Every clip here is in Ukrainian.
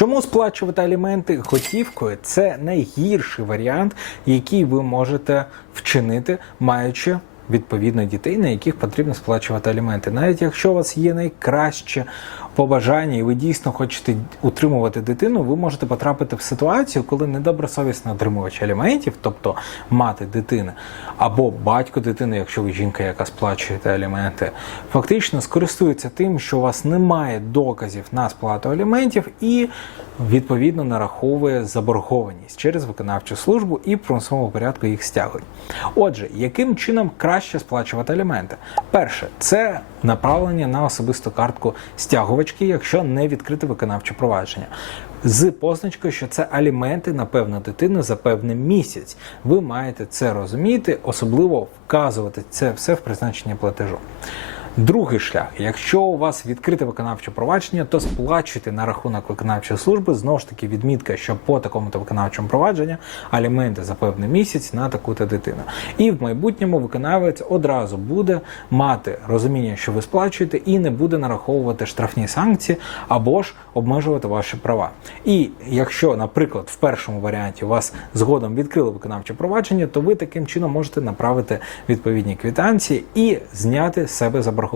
Чому сплачувати аліменти готівкою це найгірший варіант, який ви можете вчинити, маючи відповідно дітей, на яких потрібно сплачувати аліменти. Навіть якщо у вас є найкраще побажання, і ви дійсно хочете утримувати дитину, ви можете потрапити в ситуацію, коли недобросовісний отримувач аліментів, тобто мати дитини, або батько дитини, якщо ви жінка, яка сплачуєте аліменти, фактично скористується тим, що у вас немає доказів на сплату аліментів і відповідно нараховує заборгованість через виконавчу службу і в примусовому порядку їх стягують. Отже, яким чином краще сплачувати аліменти? Перше, це направлення на особисту картку стягувачки, якщо не відкрите виконавче провадження. З позначкою, що це аліменти на певну дитину за певний місяць. Ви маєте це розуміти, особливо вказувати це все в призначенні платежу. Другий шлях, якщо у вас відкрите виконавче провадження, то сплачуйте на рахунок виконавчої служби знову ж таки відмітка, що по такому-то виконавчому провадженню аліменти за певний місяць на таку-то дитину. І в майбутньому виконавець одразу буде мати розуміння, що ви сплачуєте, і не буде нараховувати штрафні санкції або ж обмежувати ваші права. І якщо, наприклад, в першому варіанті вас згодом відкрили виконавче провадження, то ви таким чином можете направити відповідні квитанції і зняти з себе заборгованість.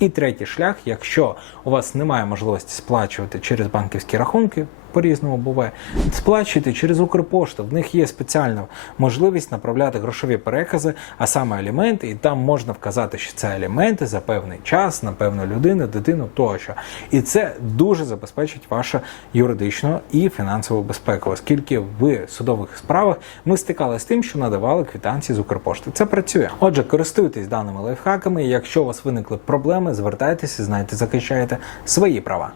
І третій шлях, якщо у вас немає можливості сплачувати через банківські рахунки. По-різному буває. Сплачуйте через Укрпошту. В них є спеціальна можливість направляти грошові перекази, а саме аліменти, і там можна вказати, що це аліменти за певний час на певну людину, дитину тощо. І це дуже забезпечить вашу юридичну і фінансову безпеку, оскільки в судових справах ми стикалися з тим, що надавали квитанції з Укрпошти. Це працює. Отже, користуйтесь даними лайфхаками. Якщо у вас виникли проблеми, звертайтеся, знайте, захищаєте свої права.